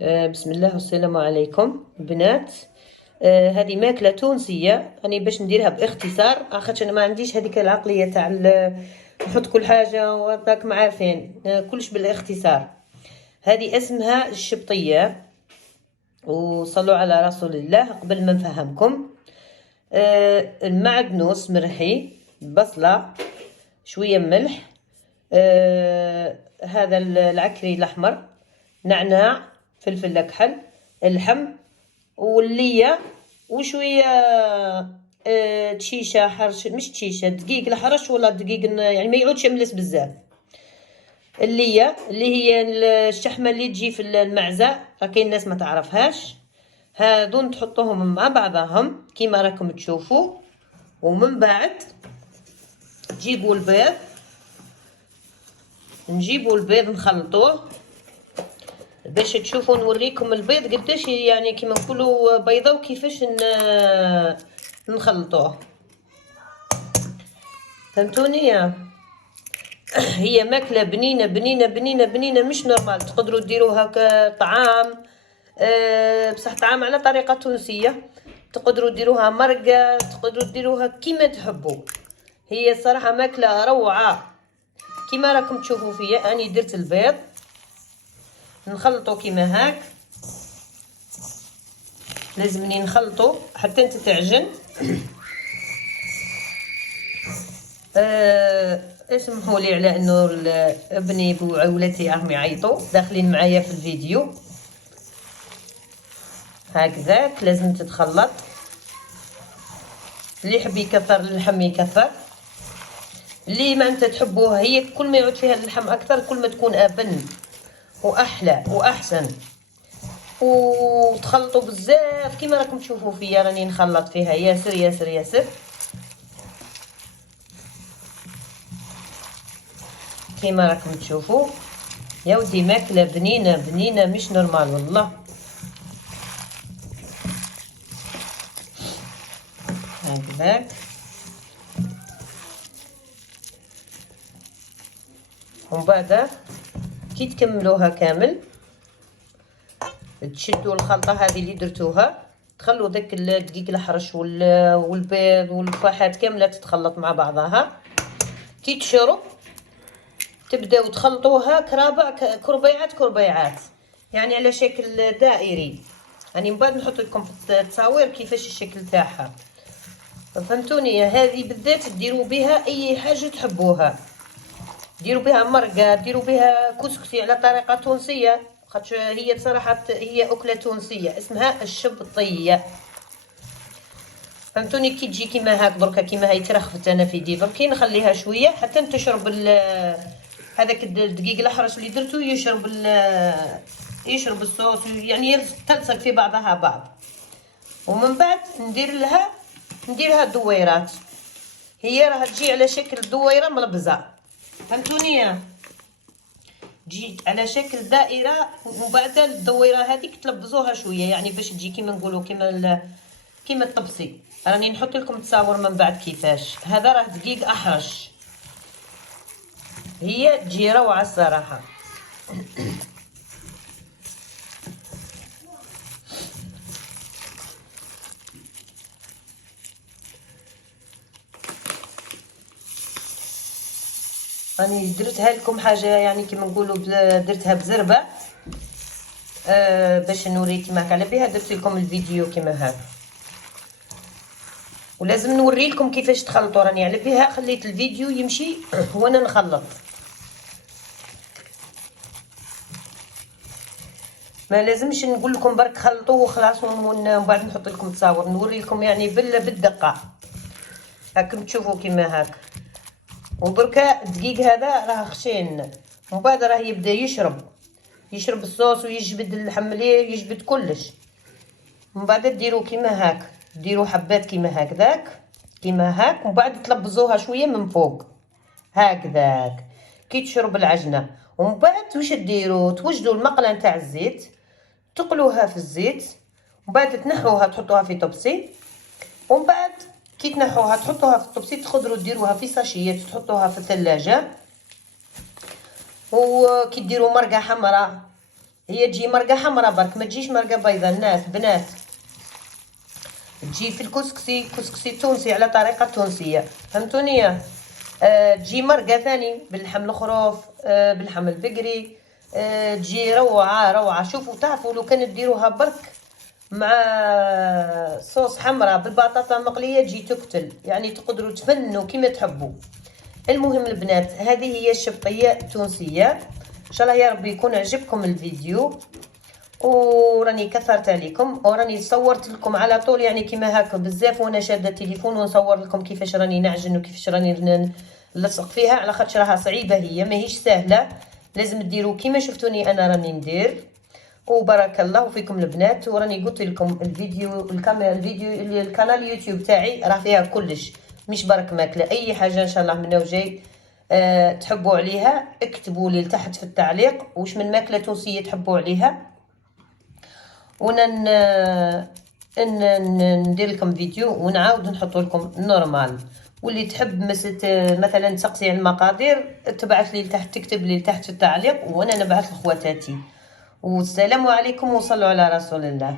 بسم الله والسلام عليكم البنات. هذه ماكله تونسيه، راني باش نديرها باختصار، خاطر انا ما عنديش هذيك العقليه تاع نحط كل حاجه وراكم عارفين، كلش بالاختصار. هذه اسمها الشبطيه، وصلوا على رسول الله قبل ما نفهمكم. المعدنوس مرحي، بصله، شويه ملح، هذا العكري الاحمر، نعناع، فلفل اكحل، اللحم، والليه، وشويه تشيشه حرش، مش تشيشه، دقيق الحرش ولا دقيق يعني ما يعودش ملس بزاف. الليه اللي هي الشحمه اللي تجي في المعزه، كاين الناس ما تعرفهاش. هادو تحطوهم مع بعضهم كيما راكم تشوفوا، ومن بعد تجيبوا البيض، نجيبوا البيض نخلطوه باش تشوفوا. نوريكم البيض قداش يعني كيما نقولوا بيضه، وكيفاش نخلطوه. فهمتوني؟ هي ماكله بنينه بنينه بنينه بنينه، مش نورمال. تقدروا ديروها كطعام، بصح طعام على طريقه تونسيه. تقدروا ديروها مرقه، تقدروا ديروها كيما تحبوا. هي الصراحه ماكله روعه. كيما راكم تشوفوا فيا اني درت البيض، نخلطو كيما هاك. لازمني نخلطو حتى انت تعجن. اسمحوا لي على انه ابني وعولتي راهم يعيطوا داخلين معايا في الفيديو. هكذاك لازم تتخلط. اللي يحب يكثر اللحم يكثر، اللي ما انت تحبوها هي كل ما يعود فيها اللحم اكثر كل ما تكون ابن واحلى واحسن. وتخلطوا بزاف كيما راكم تشوفوا فيا، راني نخلط فيها ياسر ياسر ياسر كيما راكم تشوفوا. يا ودي ماكله بنينه بنينه مش نورمال والله. هكذاك ومن بعد كي تكملوها كامل تشدوا الخلطه هذه اللي درتوها، تخلوا داك الدقيق الحرش والبيض والفاحات كامله تتخلط مع بعضها. كي تشرب تبداو تخلطوها كربيعات كربيعات، يعني على شكل دائري. يعني من بعد نحط لكم في التصاوير كيفاش الشكل تاعها. فهمتوني؟ هذه بالذات ديروا بها اي حاجه تحبوها، ديروا بها مرقه، ديروا بها كسكسي على طريقه تونسيه، خاطر هي بصراحه هي اكله تونسيه اسمها الشبطيه. فهمتوني؟ كي تجي كيما هاك دركا كيما هاي ترخفت انا في يدي، دركي نخليها شويه حتى تشرب هذاك الدقيق الاحرش اللي درتو يشرب الصوص، يعني تلصق في بعضها بعض. ومن بعد نديرها دويرات. هي راها تجي على شكل دويره ملبزه، فهمتوني؟ تجي على شكل دائره، ومن بعد الدويره هذيك تلبزوها شويه، يعني باش تجي كيما نقولوا كيما الطبسي. راني نحط لكم تصاور من بعد كيفاش. هذا راه دقيق احرش، هي تجي روعه الصراحه. راني درتها لكم حاجه يعني كيما نقولوا درتها بزربه، باش نوري كيما هكا. على بها درت لكم الفيديو كيما هكا، ولازم نوري لكم كيفاش تخلطوا. راني على بها خليت الفيديو يمشي وانا نخلط، ما لازمش نقول لكم برك خلطوه وخلاص ومن بعد نحط لكم تصاور. نوري لكم يعني بالدقه هاكم تشوفوا كيما هاك. ودركا الدقيق هذا راه خشين، ومن بعد راه يبدا يشرب الصوص ويجبد اللحم مليح، يجبد كلش. من بعد ديروا كيما هاك، ديروا حبات كيما هكذاك كيما هاك، ومن بعد تلبزوها شويه من فوق هكذاك كي تشرب العجنه. ومن بعد واش ديروا؟ توجدوا المقله نتاع الزيت، تقلوها في الزيت، ومن بعد تنحوها تحطوها في طبسي. ومن بعد كي تنحوها تحطوها في الطبسي، تقدروا ديروها في ساشيات تحطوها في الثلاجه. وكي ديروا مرقه حمراء هي تجي مرقه حمراء برك، ما تجيش مرقه بيضاء. الناس بنات تجي في الكسكسي، كسكسي تونسي على طريقه تونسيه، فهمتوني؟ تجي مرقه ثاني باللحم الخروف، باللحم البقري. تجي روعه روعه. شوفوا تعرفوا لو كان ديروها برك مع صوص حمراء بالبطاطا مقليه تجي تقتل، يعني تقدروا تفنوا كيما تحبوا. المهم البنات هذه هي الشبقيه التونسيه. ان شاء الله يا ربي يكون عجبكم الفيديو، وراني كثرت عليكم وراني صورت لكم على طول يعني كيما هكا بزاف، وانا شاده التليفون ونصور لكم كيفاش راني نعجن وكيفاش راني نلصق فيها، على خاطر راها صعيبه، هي ماهيش سهله. لازم ديروا كيما شفتوني انا راني ندير. وبارك الله فيكم البنات. وراني قلت لكم الفيديو الكاميرا الفيديو القناه اليوتيوب تاعي راه فيها كلش، مش برك ماكله، اي حاجه ان شاء الله منها وجاي. تحبوا عليها اكتبوا لي لتحت في التعليق واش من ماكله تونسيه تحبوا عليها، ندير لكم فيديو ونعاود نحط لكم نورمال. واللي تحب مثلا تسقسي على المقادير تبعث لي لتحت، تكتب لي لتحت في التعليق وانا نبعث لخواتاتي. والسلام عليكم وصلوا على رسول الله.